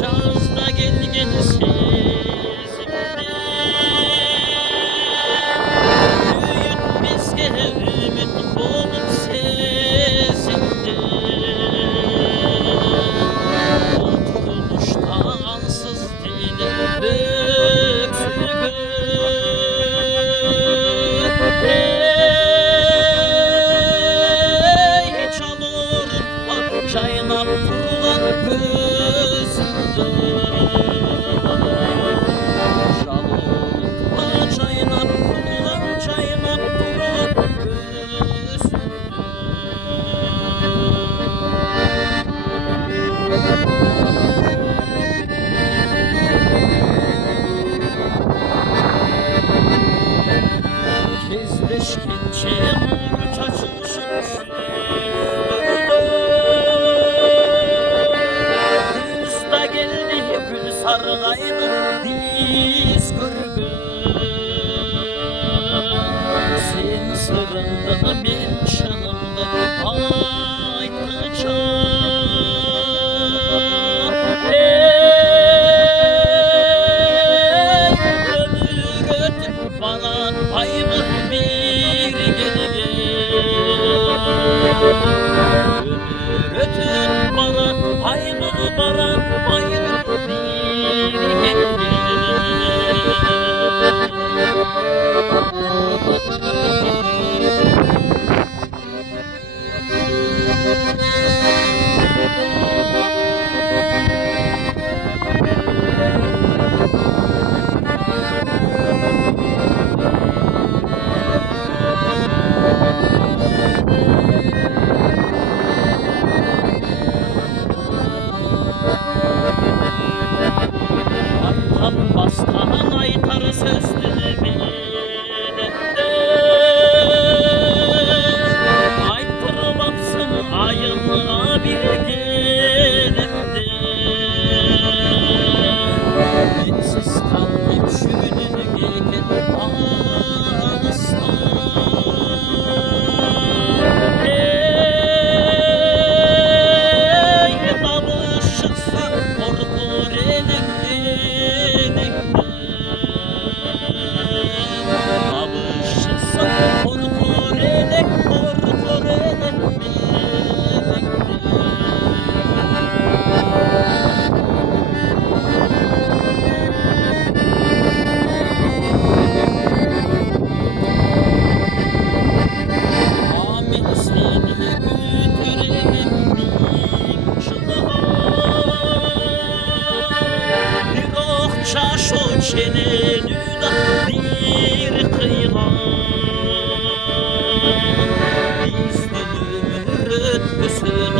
Çağızda gelgensiz büyüt bizge ümit olup sesinde oturmuşta ansız dile öksürgün hiç olur çayına turulan gözünde çayına turulan gözünde Kezdeşkinçe uğruç açılışın Usta geldi gül sargaydı diz kırgın Sen sırrında ben şanımda aytıca ömür ötüp bana payımı bir gel ömür ötüp bana payımı bir gel Artan bastan aytar sözlü bilende aytırmamsın ayınlığa bir gelemde Bensiz kaldım şüdün geken ağıstan damış çıksa korkur Şaşo çene düda bir kıyılan Bizden ömür ötmüsün